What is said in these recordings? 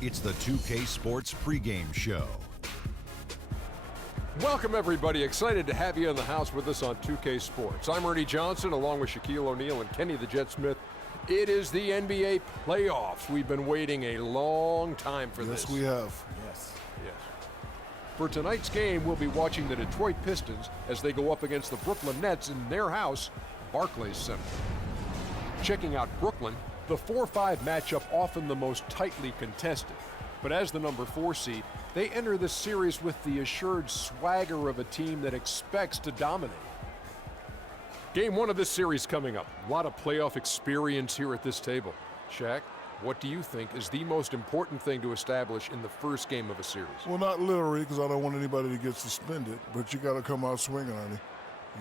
It's the 2K Sports pregame show. Welcome, everybody. Excited to have you in the house with us on 2K Sports. I'm Ernie Johnson, along with Shaquille O'Neal and Kenny the Jet Smith. It is the NBA playoffs. We've been waiting a long time for this. Yes, we have. Yes. For tonight's game, we'll be watching the Detroit Pistons as they go up against the Brooklyn Nets in their house, Barclays Center. Checking out Brooklyn, the 4-5 matchup often the most tightly contested. But as the number 4 seed, they enter this series with the assured swagger of a team that expects to dominate. Game 1 of this series coming up. A lot of playoff experience here at this table. Shaq, what do you think is the most important thing to establish in the first game of a series? Well, not literally, because I don't want anybody to get suspended, but you got to come out swinging, Ernie.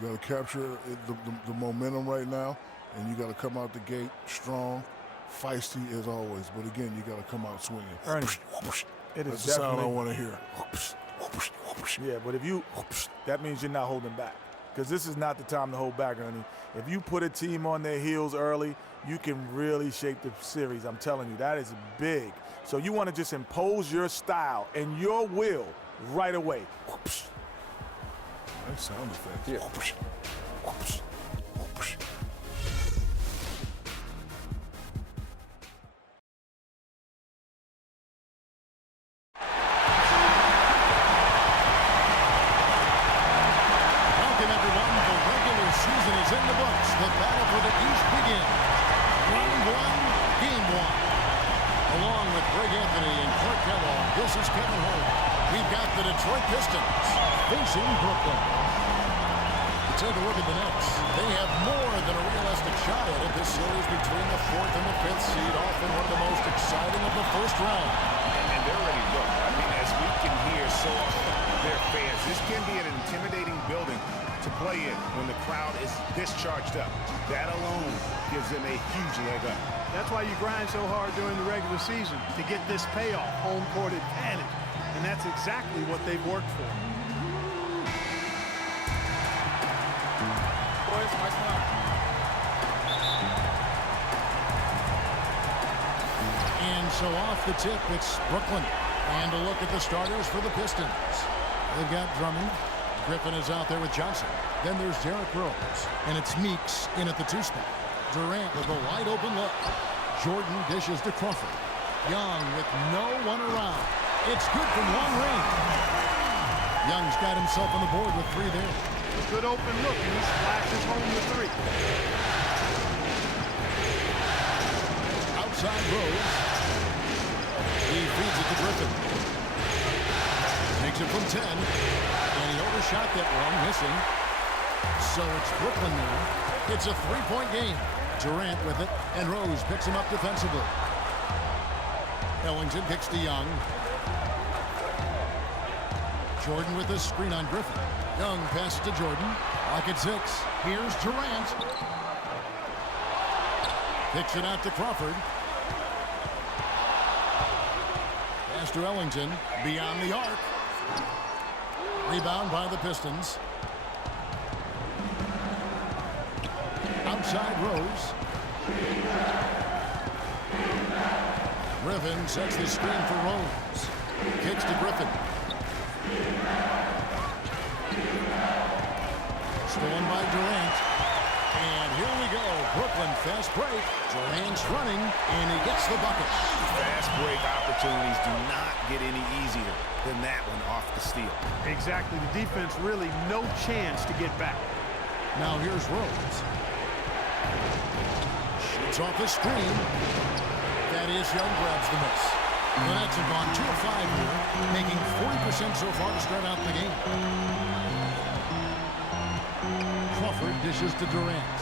You got to capture the momentum right now, and you got to come out the gate strong, feisty as always. But again, you got to come out swinging. Ernie, it is That's the sound I want to hear. Yeah, but if you, that means you're not holding back. Because this is not the time to hold back, Ernie. If you put a team on their heels early, you can really shape the series. I'm telling you, that is big. So you want to just impose your style and your will right away. Nice sound effect. Yeah. Detroit Pistons facing Brooklyn. Take a look at the Nets. They have more than a realistic shot at it this series between the 4th and the 5th seed, often one of the most exciting of the first round. And they're ready to go. I mean, as we can hear so often, their fans, this can be an intimidating building to play in when the crowd is this charged up. That alone gives them a huge leg up. That's why you grind so hard during the regular season, to get this payoff, home court advantage. And that's exactly what they've worked for. Boys, nice one. And so off the tip, it's Brooklyn. And a look at the starters for the Pistons. They've got Drummond. Griffin is out there with Johnson. Then there's Derrick Rose. And it's Meeks in at the 2 spot. Durant with a wide open look. Jordan dishes to Crawford. Young with no one around. It's good from long range. Young's got himself on the board with 3 there. A good open look, and he splashes home the 3. Outside Rose. He feeds it to Griffin. Takes it from 10. And he overshot that one, missing. So it's Brooklyn now. It's a 3-point game. Durant with it, and Rose picks him up defensively. Ellington kicks to Young. Jordan with a screen on Griffin. Young passes to Jordan. Lock at 6. Here's Durant. Kicks it out to Crawford. Pass to Ellington. Beyond the arc. Rebound by the Pistons. Outside Rose. Griffin sets the screen for Rose. Kicks to Griffin. Stolen by Durant. And here we go. Brooklyn fast break. Durant's running, and he gets the bucket. Fast break opportunities do not get any easier than that one off the steal. Exactly. The defense really no chance to get back. Now here's Rose. Shoots off the screen. That is Young grabs the miss. The Nets have gone 2 of 5 here, making 40% so far to start out the game. Crawford dishes to Durant.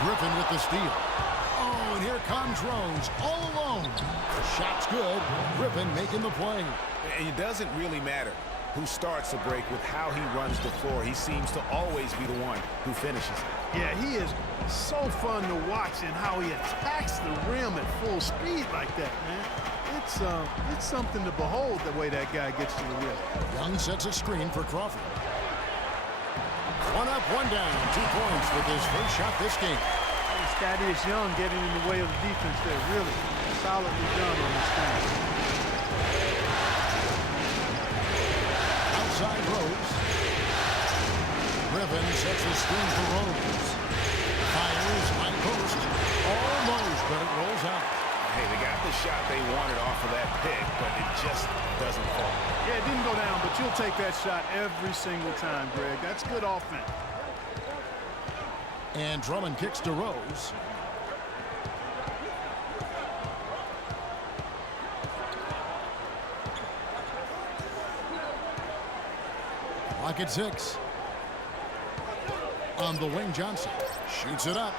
Griffin with the steal. Oh, and here comes Rose all alone. The shot's good. Griffin making the play. And it doesn't really matter who starts the break with how he runs the floor. He seems to always be the one who finishes it. Yeah, he is so fun to watch, and how he attacks the rim at full speed like that, man. It's something to behold, the way that guy gets to the rim. Young sets a screen for Crawford. One up, one down. 2 points with his first shot this game. Thaddeus Young getting in the way of the defense there. Really solidly done on this thing. Outside Rose. Griffin sets the screen for Rose. Fires, high post. Almost, but it rolls out. Hey, they got the shot they wanted off of that pick, but it just doesn't fall. Yeah, it didn't go down, but you'll take that shot every single time, Greg. That's good offense. And Drummond kicks to Rose. Clock at 6. On the wing, Johnson shoots it up.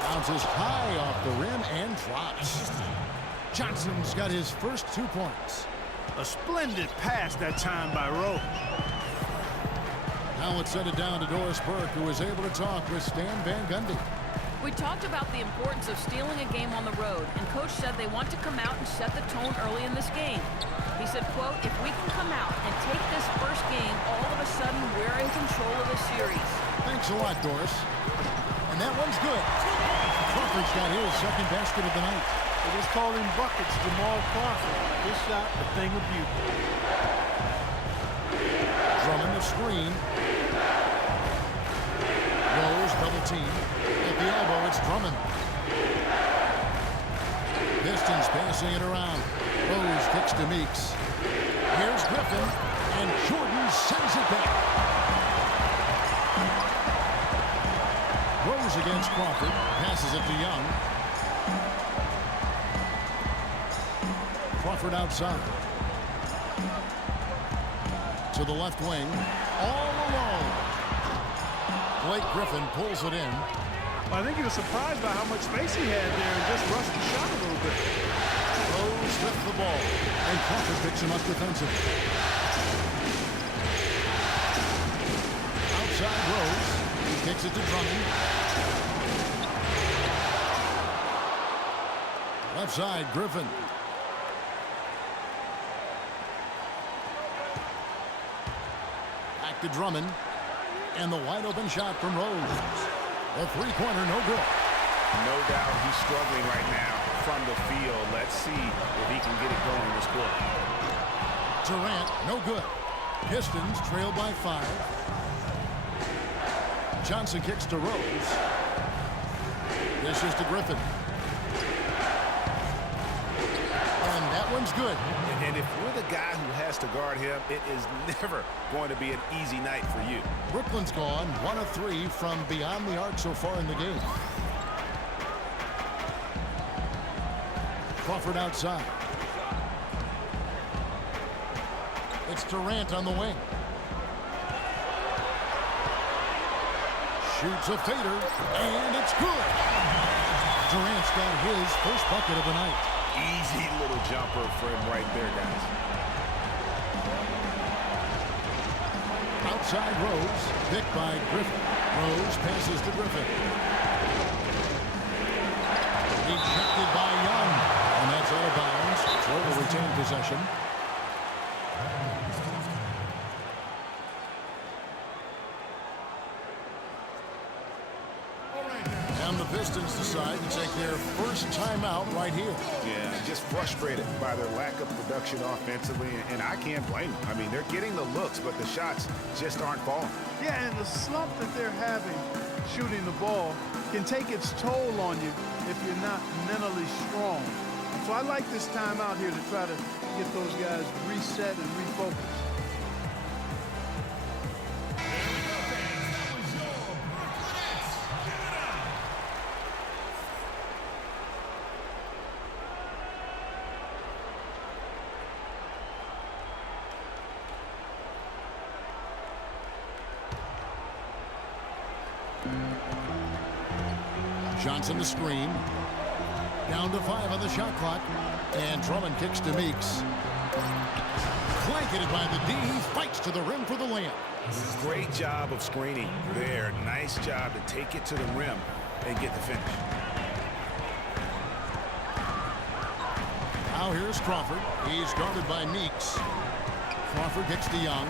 Bounces high off the rim and drops. Johnson's got his first 2 points. A splendid pass that time by Rose. Now let's send it down to Doris Burke, who was able to talk with Stan Van Gundy. We talked about the importance of stealing a game on the road, and Coach said they want to come out and set the tone early in this game. He said, quote, if we can come out and take this first game, all of a sudden we're in control of the series. Thanks a lot, Doris. And that one's good. Crawford's got his second basket of the night. They just call him Buckets, Jamal Crawford. This shot, a thing of beauty. Drummond the screen. Rose double team. At the elbow, it's Drummond. Pistons passing it around. Rose kicks to Meeks. Here's Griffin, and Jordan sends it back. Rose against Crawford. Passes it to Young. Crawford outside. To the left wing. All alone. Blake Griffin pulls it in. I think he was surprised by how much space he had there and just rushed the shot a little bit. Rose with the ball. And Crawford picks him up defensively. Outside Rose. He kicks it to Drummond. Left side, Griffin. Back to Drummond. And the wide open shot from Rose. A three-pointer, no good. No doubt he's struggling right now from the field. Let's see if he can get it going this quarter. Durant, no good. Pistons trail by 5. Johnson kicks to Rose. This is to Griffin. And that one's good. And if you're the guy who has to guard him, it is never going to be an easy night for you. Brooklyn's gone 1 of 3 from beyond the arc so far in the game. Crawford outside. It's Durant on the wing. Shoots a fader, and it's good. Durant's got his first bucket of the night. Easy little jumper for him right there, guys. Outside Rose, picked by Griffin. Rose passes to Griffin. Ejected by Young, and that's out of bounds. Troy will retain possession. And the Pistons decide to take their first timeout right here. Yeah, just frustrated by their lack of production offensively, and I can't blame them. I mean, they're getting the looks, but the shots just aren't falling. Yeah, and the slump that they're having shooting the ball can take its toll on you if you're not mentally strong. So I like this timeout here to try to get those guys reset and refocused. Johnson the screen. Down to 5 on the shot clock. And Drummond kicks to Meeks. Blanketed by the D. Fights to the rim for the layup. Great job of screening there. Nice job to take it to the rim and get the finish. Now here's Crawford. He's guarded by Meeks. Crawford kicks to Young.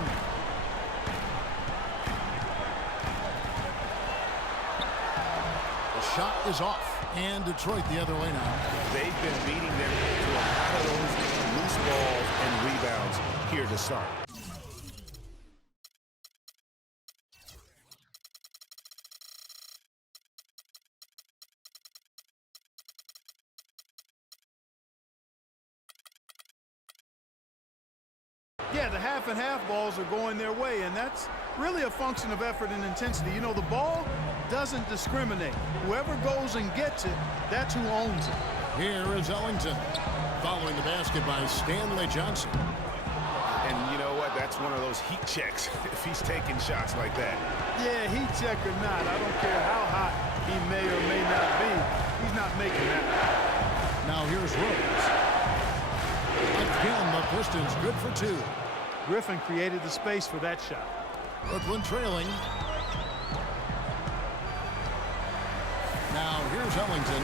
shot is off. And Detroit the other way now. They've been beating them to a lot of those loose balls and rebounds here to start. Yeah, the half and half balls are going their way, and that's really a function of effort and intensity. You know, the ball doesn't discriminate. Whoever goes and gets it, that's who owns it. Here is Ellington, following the basket by Stanley Johnson. And you know what? That's one of those heat checks if he's taking shots like that. Yeah, heat check or not, I don't care how hot he may or may not be. He's not making that. Now here's Rose. Again, the Pistons good for two. Griffin created the space for that shot. Brooklyn trailing. Now here's Ellington.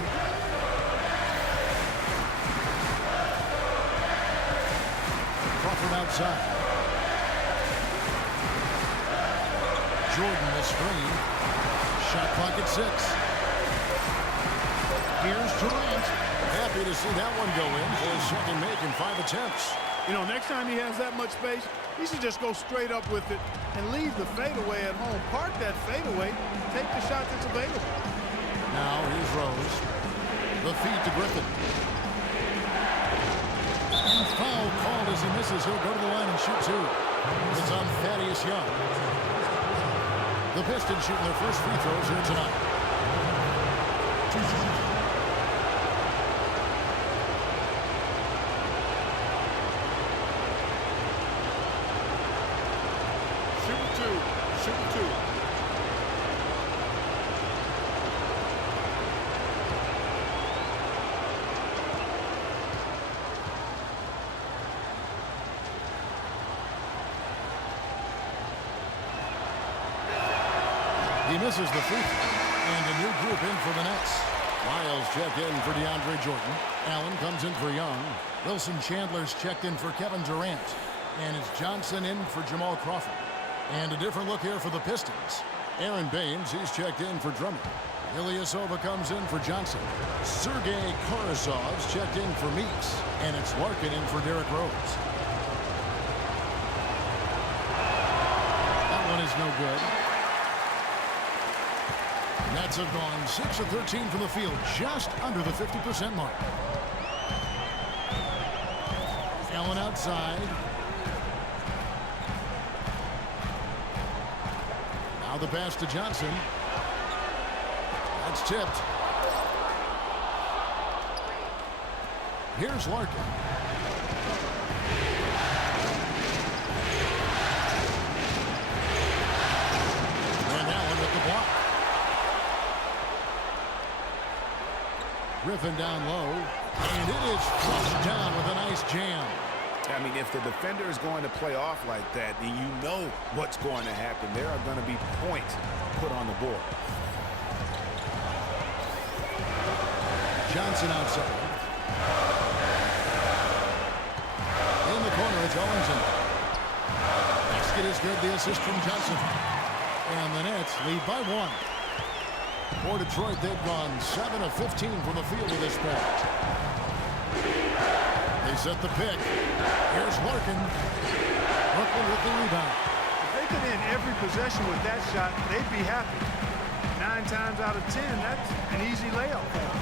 Crawford outside. Jordan the screen. Shot clock at 6. Here's Durant. Happy to see that one go in for his second make in 5 attempts. You know, next time he has that much space, he should just go straight up with it and leave the fadeaway at home. Park that fadeaway, take the shot that's available. Now here's Rose. The feed to Griffin. And foul called as he misses. He'll go to the line and shoot 2. It's on Thaddeus Young. The Pistons shooting their first free throws here tonight. He misses the free throw. And a new group in for the Nets. Lyles checked in for DeAndre Jordan. Allen comes in for Young. Wilson Chandler's checked in for Kevin Durant. And it's Johnson in for Jamal Crawford. And a different look here for the Pistons. Aaron Baines, he's checked in for Drummond. Ilyasova comes in for Johnson. Sergei Karasov's checked in for Meeks. And it's Larkin in for Derrick Rose. That one is no good. Nets have gone 6 of 13 from the field, just under the 50% mark. Allen outside. Now the pass to Johnson. That's tipped. Here's Larkin. And Allen with the block. Griffin down low, and it is flushed down with a nice jam. I mean, if the defender is going to play off like that, then you know what's going to happen. There are going to be points put on the board. Johnson outside. In the corner, it's Ellington. Basket is good, the assist from Johnson. And the Nets lead by 1. For Detroit, they've gone 7 of 15 from the field with this pass. They set the pick. Here's Larkin. Brooklyn with the rebound. If they could end every possession with that shot, they'd be happy. 9 times out of 10, that's an easy layup for them.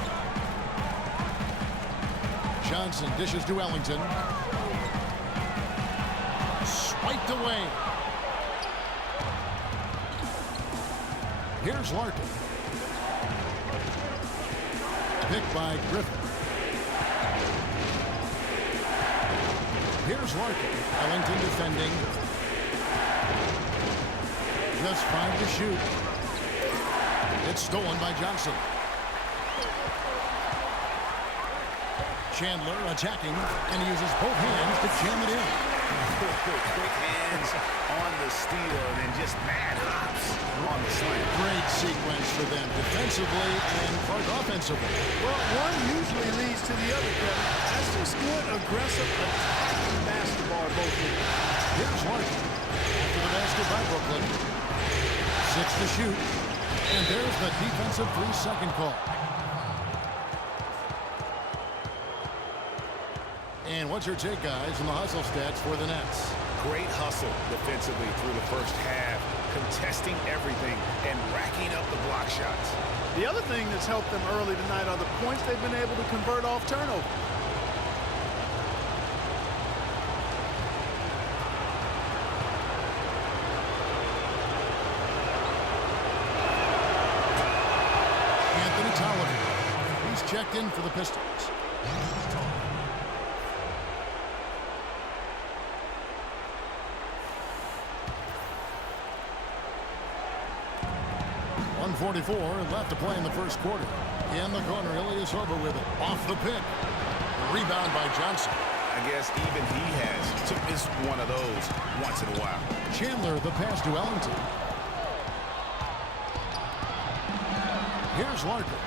Johnson dishes to Ellington. Swiped away. Here's Larkin. Picked by Griffin. Here's Larkin. Ellington defending. Just 5 to shoot. It's stolen by Johnson. Chandler attacking, and he uses both hands to jam it in. Quick hands on the steal and then just mad hops on the slam. Great sequence for them defensively and Clark offensively. Well, one usually leads to the other, Kevin. That's just good, aggressive, attacking basketball at both ends. Here's Larkin. After the basket by Brooklyn. 6 to shoot. And there's the defensive 3-second call. And what's your take, guys, on the hustle stats for the Nets? Great hustle defensively through the first half, contesting everything and racking up the block shots. The other thing that's helped them early tonight are the points they've been able to convert off turnover. Anthony Tolliver. He's checked in for the Pistons. .44 left to play in the first quarter. In the corner, Ilyasova with it. Off the pick. Rebound by Johnson. I guess even he has to miss one of those once in a while. Chandler, the pass to Ellington. Here's Larkin.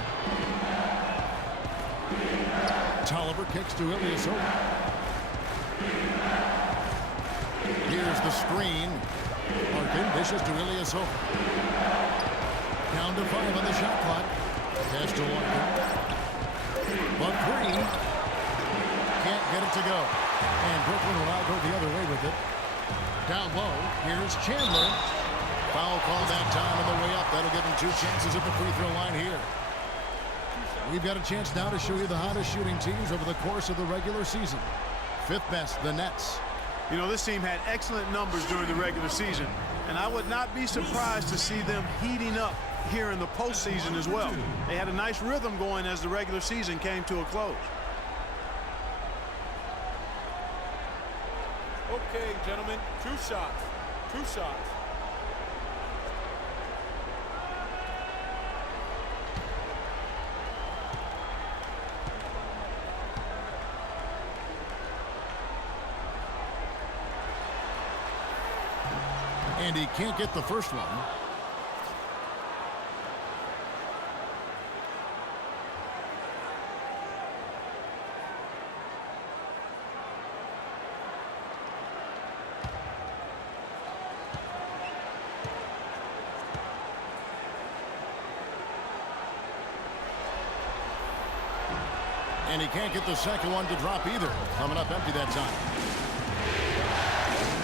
Tolliver kicks to Ilyasova. Here's the screen. Larkin dishes to Ilyasova. Down to 5 on the shot clock. Pass to Larkin. But 3. Can't get it to go. And Brooklyn will now go the other way with it. Down low. Here's Chandler. Foul call that time on the way up. That'll give him 2 chances at the free throw line here. We've got a chance now to show you the hottest shooting teams over the course of the regular season. 5th best, the Nets. You know, this team had excellent numbers during the regular season, and I would not be surprised to see them heating up here in the postseason as well. They had a nice rhythm going as the regular season came to a close. Okay, gentlemen, 2 shots. 2 shots. And he can't get the first one. And he can't get the second one to drop either. Coming up empty that time.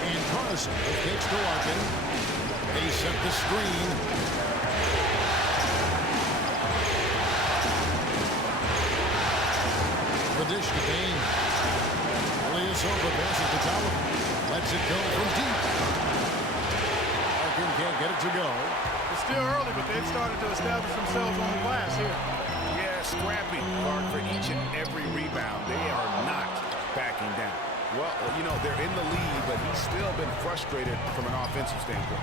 And Carson kicks to Larkin. They set the screen. The dish to Bain. Ilyasova passes to Tolliver. Lets it go from deep. Larkin can't get it to go. It's still early, but they've started to establish themselves on the glass here. Yeah, scrappy hard for each and every rebound. They are not backing down. Well, you know, they're in the lead, but he's still been frustrated from an offensive standpoint.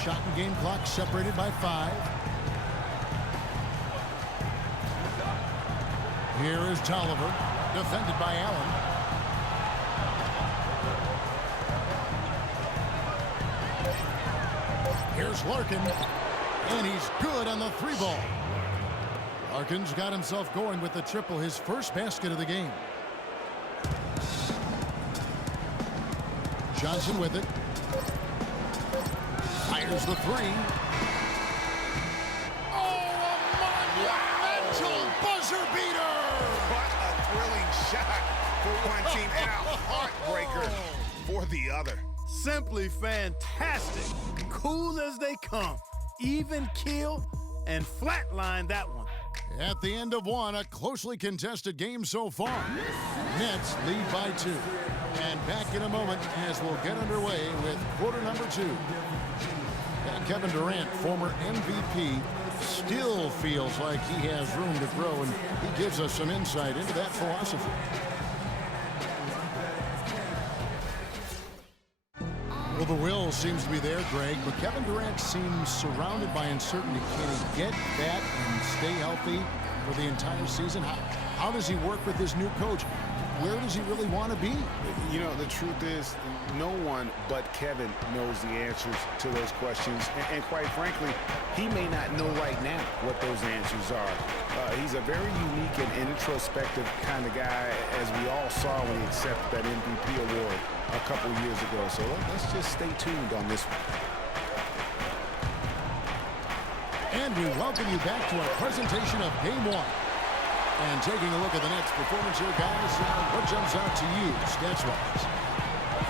Shot and game clock separated by 5. Here is Tolliver, defended by Allen. Here's Larkin, and he's good on the 3 ball. Larkin's got himself going with the triple, his first basket of the game. Johnson with it. Fires the 3. Oh, a monumental buzzer beater! What a thrilling shot for one team and a heartbreaker for the other. Simply fantastic. Cool as they come. Even kill and flatline that one. At the end of 1, a closely contested game so far. Nets lead by 2. And back in a moment as we'll get underway with quarter number 2. And Kevin Durant, former MVP, still feels like he has room to grow, and he gives us some insight into that philosophy. Well, the will seems to be there, Greg, but Kevin Durant seems surrounded by uncertainty. Can he get that and stay healthy for the entire season? How does he work with his new coach? Where does he really want to be? You know, the truth is, no one but Kevin knows the answers to those questions. And quite frankly, he may not know right now what those answers are. He's a very unique and introspective kind of guy, as we all saw when he accepted that MVP award a couple years ago. So let's just stay tuned on this one. And And we welcome you back to our presentation of Game 1. And taking a look at the Nets' performance here, guys, what jumps out to you, stats-wise?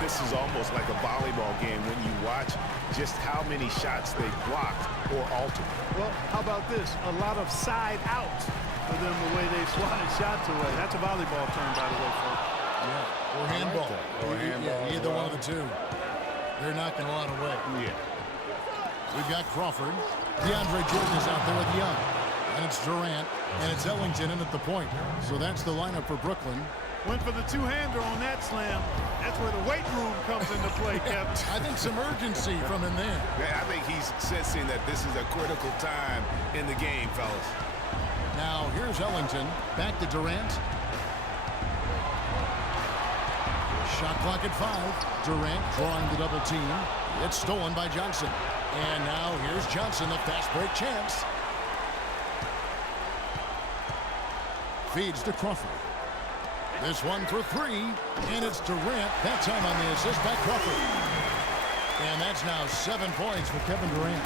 This is almost like a volleyball game when you watch just how many shots they blocked or altered. Well, how about this? A lot of side out for them the way they swatted shots away. That's a volleyball term, by the way, folks. Yeah, or handball. Or handball. Yeah, either one of the two. They're knocking a lot away. Yeah. We've got Crawford. DeAndre Jordan is out there with Young. And it's Durant. And it's Ellington in at the point. So that's the lineup for Brooklyn. Went for the two-hander on that slam. That's where the weight room comes into play, Kevin. I think some urgency from him there. Yeah, I think he's sensing that this is a critical time in the game, fellas. Now, here's Ellington. Back to Durant. Shot clock at 5. Durant drawing the double team. It's stolen by Johnson. And now here's Johnson, the fast break chance. Feeds to Crawford. This one for 3, and it's Durant. That time on the assist by Crawford. And that's now 7 points for Kevin Durant.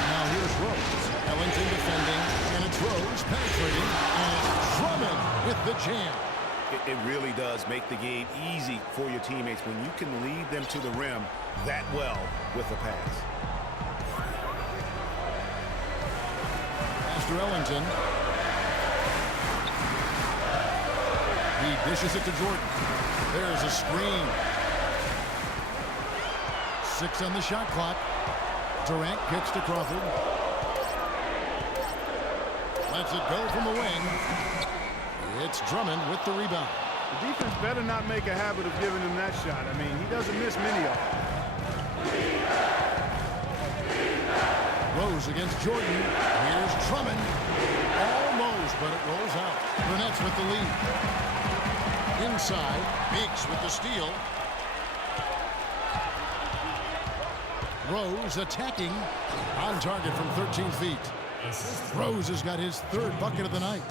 Now here's Rose. Ellington defending, and it's Rose penetrating, and it's Drummond with the jam. It really does make the game easy for your teammates when you can lead them to the rim that well with a pass. After Ellington. He dishes it to Jordan. There's a screen. 6 on the shot clock. Durant kicks to Crawford. Lets it go from the wing. It's Drummond with the rebound. The defense better not make a habit of giving him that shot. I mean, he doesn't miss many of them. Rose against Jordan. Here's Drummond. Almost, but it rolls out. The Nets with the lead. Inside, Meeks with the steal. Rose attacking. On target from 13 feet. Rose has got his 3rd bucket of the night.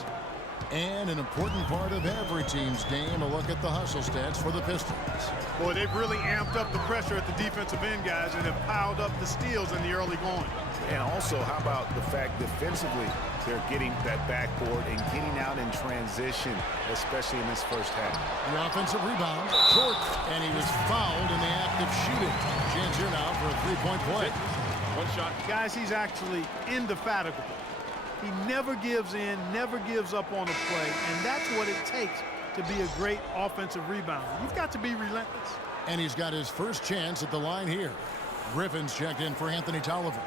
And an important part of every team's game, a look at the hustle stats for the Pistons. Boy, they've really amped up the pressure at the defensive end, guys, and have piled up the steals in the early going. And also, how about the fact defensively, they're getting that backboard and getting out in transition, especially in this first half. The offensive rebound, short, and he was fouled in the act of shooting. Chance here now for a 3-point play. One shot. Guys, he's actually indefatigable. He never gives in, never gives up on a play, and that's what it takes to be a great offensive rebounder. You've got to be relentless. And he's got his first chance at the line here. Griffin's checked in for Anthony Tolliver.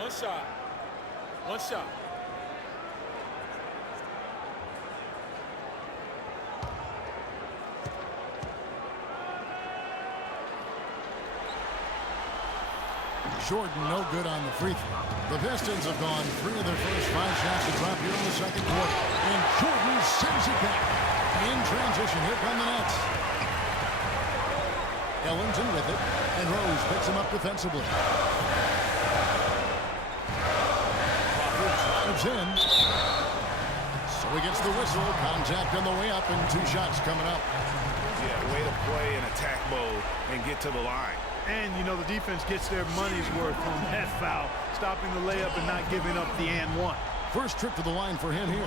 One shot. One shot. Jordan no good on the free throw. The Pistons have gone 3 of their first 5 shots to drop here in the second quarter. And Jordan sends it back. In transition, here come the Nets. Ellington with it, and Rose picks him up defensively. Crawford drives in. So he gets the whistle. Contact on the way up, and 2 shots coming up. Yeah, way to play in attack mode and get to the line. And, you know, the defense gets their money's worth on that foul, stopping the layup and not giving up the and one. First trip to the line for him here.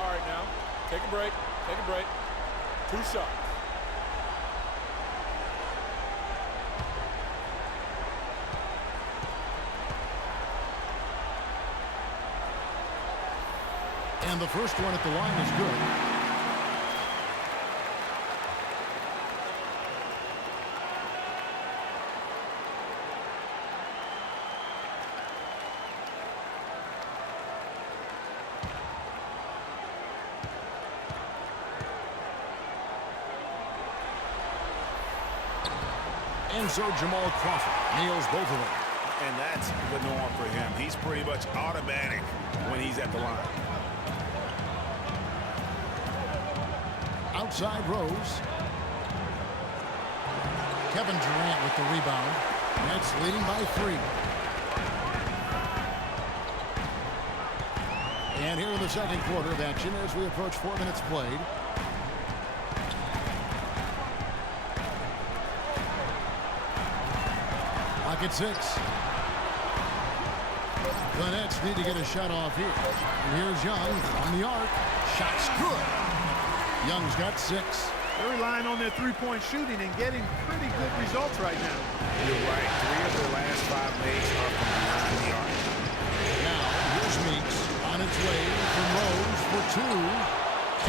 All right, now. Take a break. Take a break. 2 shots. And the first one at the line is good. And so Jamal Crawford nails both of them. And that's the norm for him. He's pretty much automatic when he's at the line. Outside Rose. Kevin Durant with the rebound. Nets leading by 3. And here in the second quarter of action as we approach 4 minutes played. Pocket 6. The Nets need to get a shot off here. And here's Young on the arc. Shot's good. Young's got 6. They're relying on their three-point shooting and getting pretty good results right now. You're right. 3 of their last 5 makes are from behind the arc. Now, here's Meeks on its way from Rose for 2.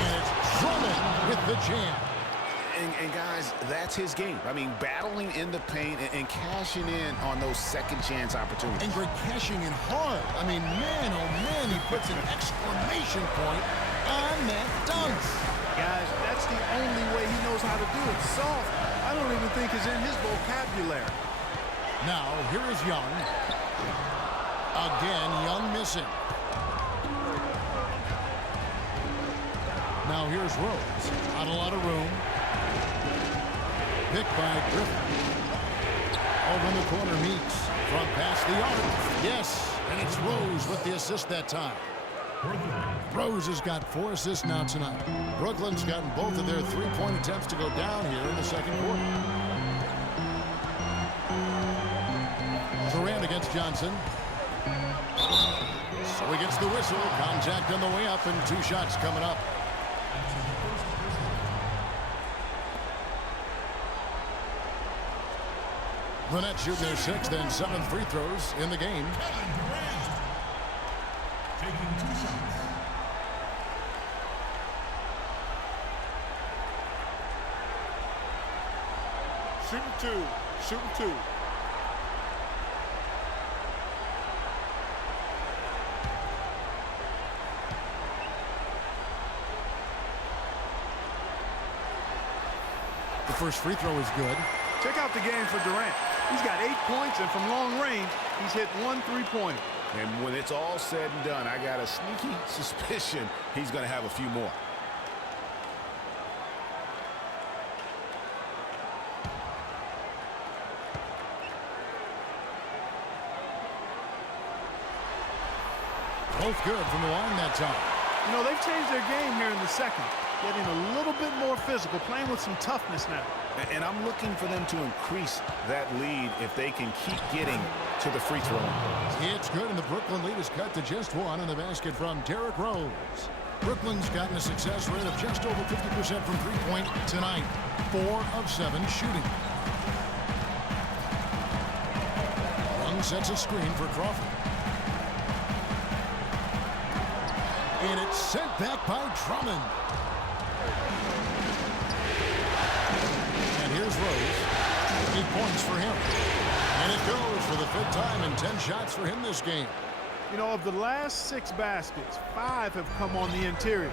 And it's Drummond with the jam. And guys, that's his game. I mean, battling in the paint and cashing in on those second chance opportunities. And Greg cashing in hard. I mean, man, oh man, he puts an exclamation point on that dunk. Guys, that's the only way he knows how to do it. Soft, I don't even think is in his vocabulary. Now, here is Young. Again, Young missing. Now here's Rose. Not a lot of room. Picked by Griffin. Over in the corner, Meeks. From past the arc. Yes, and it's Rose with the assist that time. Rose has got 4 assists now tonight. Brooklyn's gotten both of their three-point attempts to go down here in the second quarter. Durant against Johnson. So he gets the whistle. Contact on the way up and 2 shots coming up. The Nets shooting their 6th and 7th free throws in the game. Taking 2 shots. Shooting 2. Shooting 2. The first free throw is good. Check out the game for Durant. He's got 8 points, and from long range, he's hit 1 3-pointer. And when it's all said and done, I got a sneaky suspicion he's going to have a few more. Both good from the line that time. You know, they've changed their game here in the second, getting a little bit more physical, playing with some toughness now. And I'm looking for them to increase that lead if they can keep getting to the free throw line. It's good, and the Brooklyn lead is cut to just 1 in the basket from Derrick Rose. Brooklyn's gotten a success rate of just over 50% from three-point tonight. 4 of 7 shooting. Young sets a screen for Crawford. And it's sent back by Drummond. And here's Rose. 8 points for him. And it goes for the 5th time and 10 shots for him this game. You know, of the last 6 baskets, 5 have come on the interior.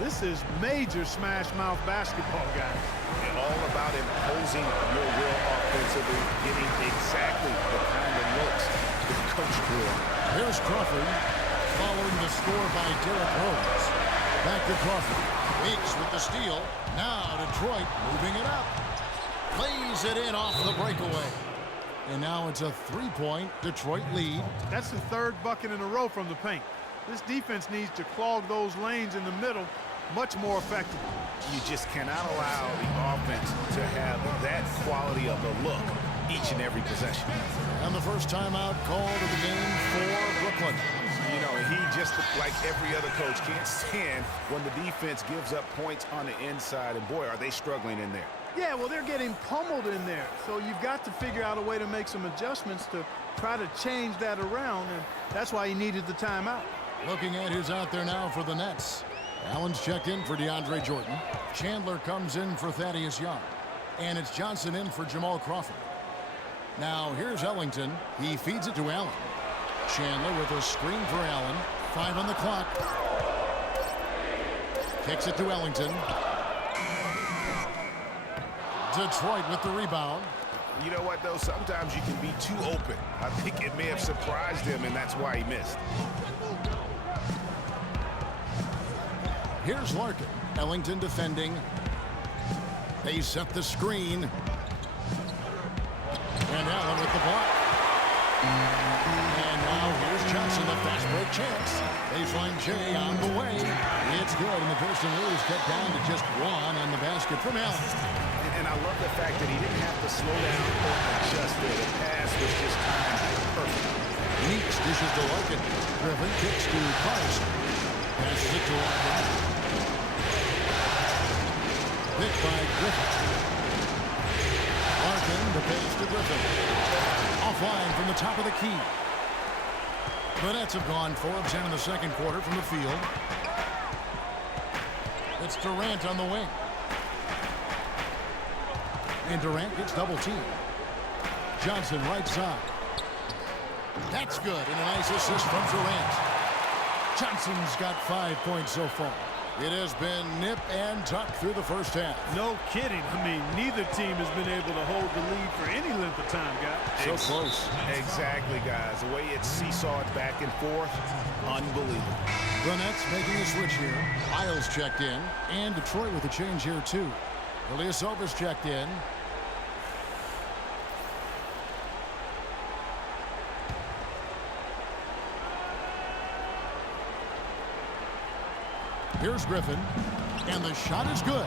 This is major smash-mouth basketball, guys. And all about imposing your will offensively, getting exactly the kind of looks the coach drew on. Here's Crawford. Following the score by Derrick Rose. Back to Crawford. Meeks with the steal. Now Detroit moving it up. Plays it in off the breakaway. And now it's a 3-point Detroit lead. That's the 3rd bucket in a row from the paint. This defense needs to clog those lanes in the middle much more effectively. You just cannot allow the offense to have that quality of a look each and every possession. And the first timeout called of the game for Brooklyn. You know, he just, like every other coach, can't stand when the defense gives up points on the inside. And boy, are they struggling in there. Yeah, well, they're getting pummeled in there. So you've got to figure out a way to make some adjustments to try to change that around. And that's why he needed the timeout. Looking at who's out there now for the Nets. Allen's checked in for DeAndre Jordan. Chandler comes in for Thaddeus Young. And it's Johnson in for Jamal Crawford. Now, here's Ellington. He feeds it to Allen. Chandler with a screen for Allen. 5 on the clock. Kicks it to Ellington. Detroit with the rebound. You know what, though? Sometimes you can be too open. I think it may have surprised him, and that's why he missed. Here's Larkin. Ellington defending. They set the screen. And Allen with the block. And now here's Johnson, the fast break chance. Baseline J on the way. It's good, and the Pistons lead cut down to just one on the basket from Allen. And I love the fact that he didn't have to slow down or adjust there. The pass was just timed perfect. Meeks dishes to Larkin. Griffin kicks to Carson. Passes it to Larkin. Picked by Griffin. Larkin, the pass to Griffin. Offline from the top of the key. The Nets have gone 4 of 10 in the second quarter from the field. It's Durant on the wing. And Durant gets double teamed. Johnson right side. That's good, and a nice assist from Durant. Johnson's got 5 points so far. It has been nip and tuck through the first half. No kidding. I mean, neither team has been able to hold the lead for any length of time, guys. So close. Exactly, guys. The way it's seesawed back and forth, unbelievable. The Nets making a switch here. Miles checked in, and Detroit with a change here, too. Ilyasova's checked in. Here's Griffin, and the shot is good.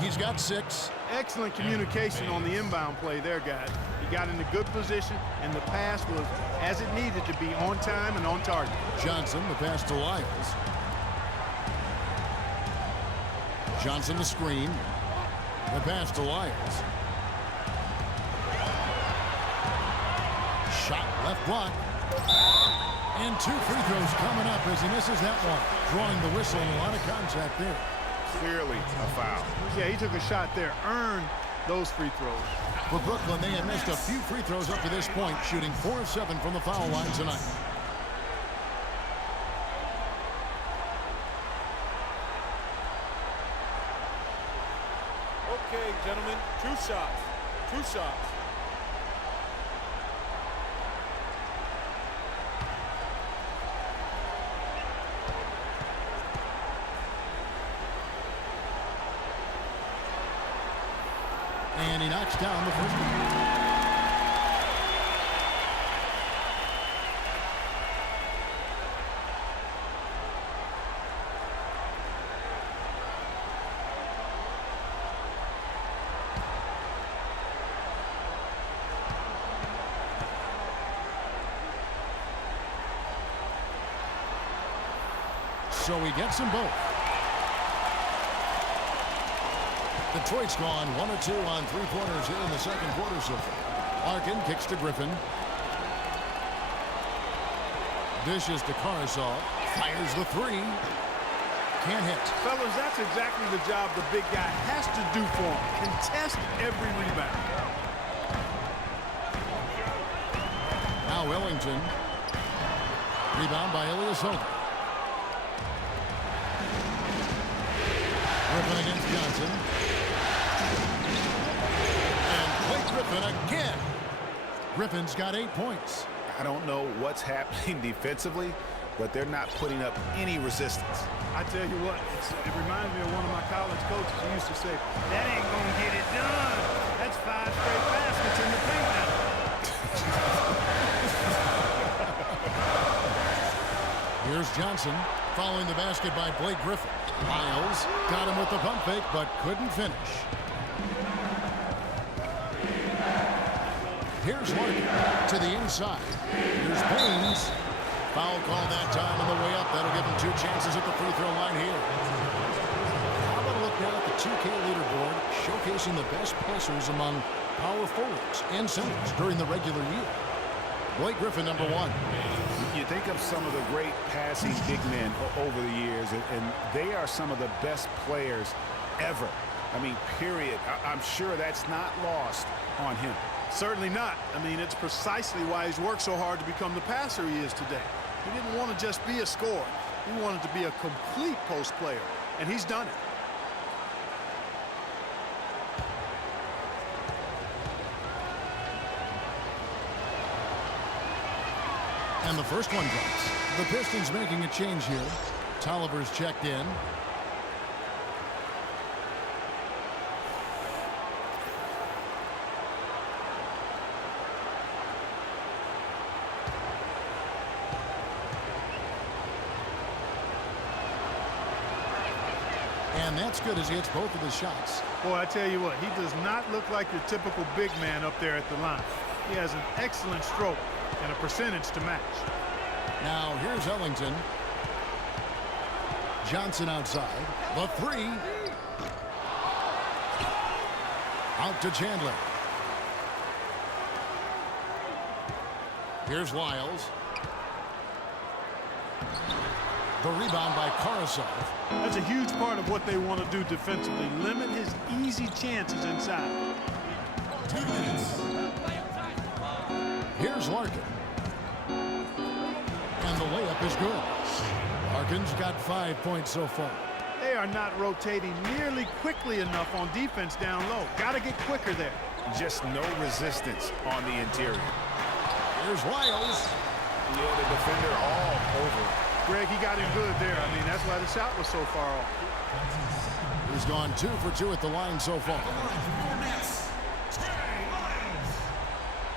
He's got 6. Excellent communication on the inbound play there, guys. He got in a good position, and the pass was as it needed to be, on time and on target. Johnson, the pass to Lyles. Johnson, the screen. The pass to Lyles. Shot left block. And 2 free throws coming up as he misses that one. Drawing the whistle and a lot of contact there. Clearly a foul. Yeah, he took a shot there, earned those free throws. For Brooklyn, they have missed a few free throws up to this point, shooting 4 of 7 from the foul line tonight. Okay, gentlemen, 2 shots. 2 shots. And he knocks down the first one. So he gets them both. Detroit's gone 1 of 2 on 3-pointers here in the second quarter so far. Larkin kicks to Griffin. Dishes to Carsall. Fires the 3. Can't hit. Fellas, that's exactly the job the big guy has to do for him. Contest every rebound. Now Wellington. Rebound by Ilyasova. Griffin against Johnson. Griffin again. Griffin's got 8 points. I don't know what's happening defensively, but they're not putting up any resistance. I tell you what, it reminds me of one of my college coaches who used to say, that ain't going to get it done. That's 5 straight baskets in the paint now. Here's Johnson following the basket by Blake Griffin. Miles got him with the pump fake, but couldn't finish. Here's Larkin to the inside. Here's Baines. Foul call that time on the way up. That'll give him 2 chances at the free throw line here. How about a look now at the 2K leaderboard, showcasing the best passers among power forwards and centers during the regular year. Blake Griffin, number 1. You think of some of the great passing big men over the years, and they are some of the best players ever. I mean, period. I'm sure that's not lost on him. Certainly not. I mean, it's precisely why he's worked so hard to become the passer he is today. He didn't want to just be a scorer. He wanted to be a complete post player, and he's done it. And the first one drops. The Pistons making a change here. Tolliver's checked in. And that's good as he hits both of his shots. Boy, I tell you what, he does not look like your typical big man up there at the line. He has an excellent stroke and a percentage to match. Now here's Ellington. Johnson outside. The three. Out to Chandler. Here's Lyles. The rebound by Karasov. That's a huge part of what they want to do defensively. Limit his easy chances inside. 2 minutes. Here's Larkin. And the layup is good. Larkin's got 5 points so far. They are not rotating nearly quickly enough on defense down low. Got to get quicker there. Just no resistance on the interior. Here's Lyles. Yeah, the defender all over. Greg, he got him good there. I mean, that's why the shot was so far off. He's gone 2 for 2 at the line so far.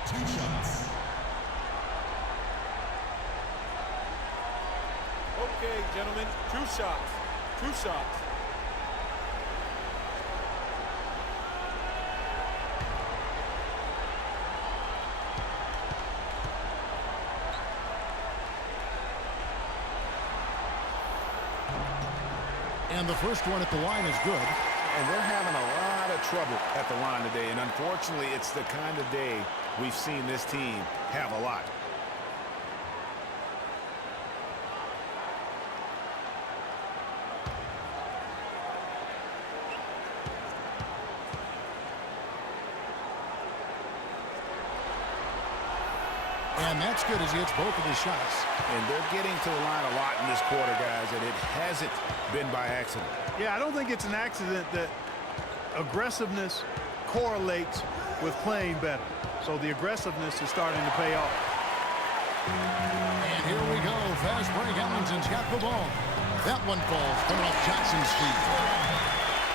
2 shots. Okay, gentlemen, 2 shots. 2 shots. And the first one at the line is good. And they're having a lot of trouble at the line today. And unfortunately, it's the kind of day we've seen this team have a lot. And that's good as he hits both of his shots. And they're getting to the line a lot in this quarter, guys, and it hasn't been by accident. Yeah, I don't think it's an accident that aggressiveness correlates with playing better. So the aggressiveness is starting to pay off. And here we go. Fast break. Ellington's got the ball. That one falls coming off Johnson's feet.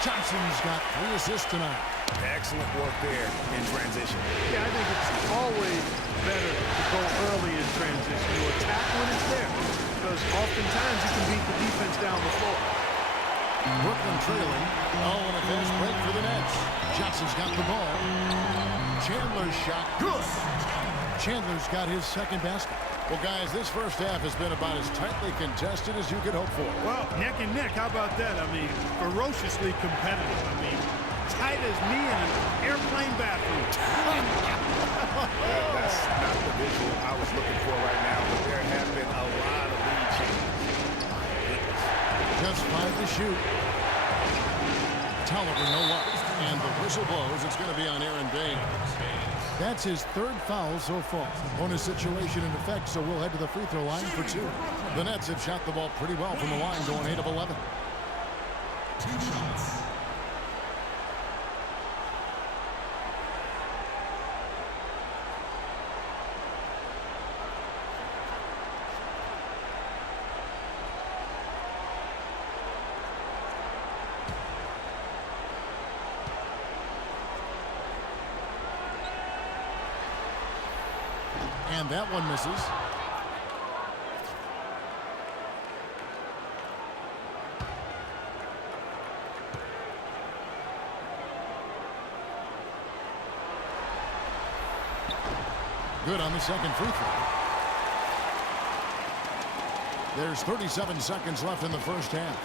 Johnson's got 3 assists tonight. Excellent work there in transition. Yeah, I think it's always better to go early in transition. You attack when it's there, because oftentimes you can beat the defense down the floor. Brooklyn trailing. Oh, and a fast break for the Nets. Johnson's got the ball. Chandler's shot. Good. Chandler's got his second basket. Well, guys, this first half has been about as tightly contested as you could hope for. Well, neck and neck. How about that? I mean, ferociously competitive. I mean, tight as me in an airplane bathroom. That's not the visual I was looking for right now, but there have been a lot of lead changes. Just 5 to shoot. Tolliver, no luck. And the whistle blows. It's going to be on Aaron Baines. That's his 3rd foul so far. Bonus situation in effect, so we'll head to the free throw line for 2. The Nets have shot the ball pretty well from the line, going 8 of 11. 2 shots. And that one misses. Good on the second free throw. There's 37 seconds left in the first half.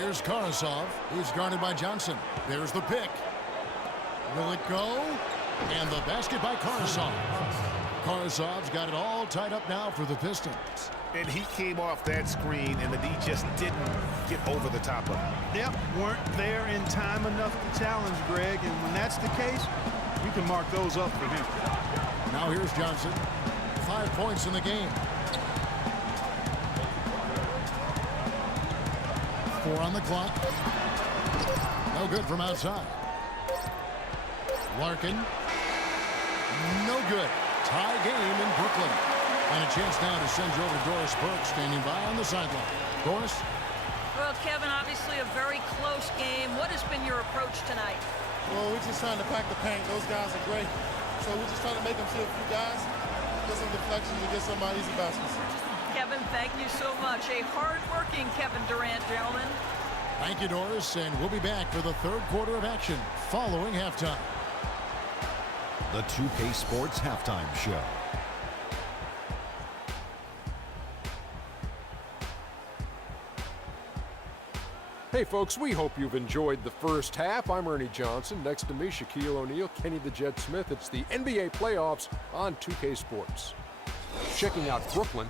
Here's Karasov. He's guarded by Johnson. There's the pick. Will it go? And the basket by Karasov. Karasov's got it all tied up now for the Pistons. And he came off that screen, and the D just didn't get over the top of it. Yep, weren't there in time enough to challenge Greg, and when that's the case, you can mark those up for him. Now here's Johnson. 5 points in the game. 4 on the clock. No good from outside. Larkin. No good. Tie game in Brooklyn. And a chance now to send you over to Doris Burke, standing by on the sideline. Doris? Well, Kevin, obviously a very close game. What has been your approach tonight? Well, we're just trying to pack the paint. Those guys are great. So we're just trying to make them see a few guys, get some deflections, and get some easy baskets. Kevin, Kevin. Thank you so much. A hard-working Kevin Durant, gentlemen. Thank you, Doris, and we'll be back for the third quarter of action following halftime. The 2K Sports Halftime Show. Hey folks, we hope you've enjoyed the first half. I'm Ernie Johnson. Next to me, Shaquille O'Neal, Kenny the Jet Smith. It's the NBA playoffs on 2K Sports. Checking out Brooklyn,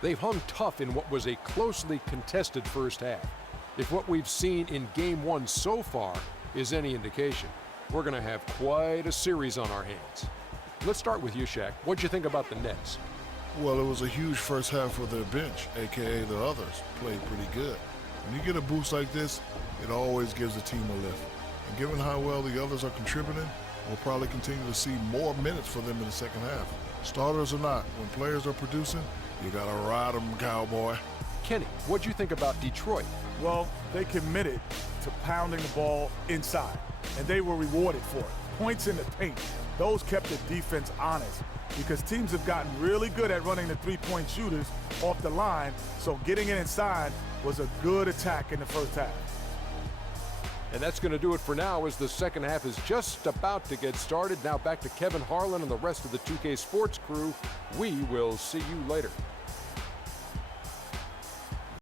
they've hung tough in what was a closely contested first half. If what we've seen in Game 1 so far is any indication, we're going to have quite a series on our hands. Let's start with you, Shaq. What'd you think about the Nets? Well, it was a huge first half for their bench, a.k.a. the others. Played pretty good. When you get a boost like this, it always gives the team a lift. And given how well the others are contributing, we'll probably continue to see more minutes for them in the second half. Starters or not, when players are producing, you got to ride them, cowboy. Kenny, what'd you think about Detroit? Well, they committed to pounding the ball inside, and they were rewarded for it. Points in the paint. Those kept the defense honest because teams have gotten really good at running the three-point shooters off the line, so getting it inside was a good attack in the first half. And that's going to do it for now as the second half is just about to get started. Now back to Kevin Harlan and the rest of the 2K Sports crew. We will see you later.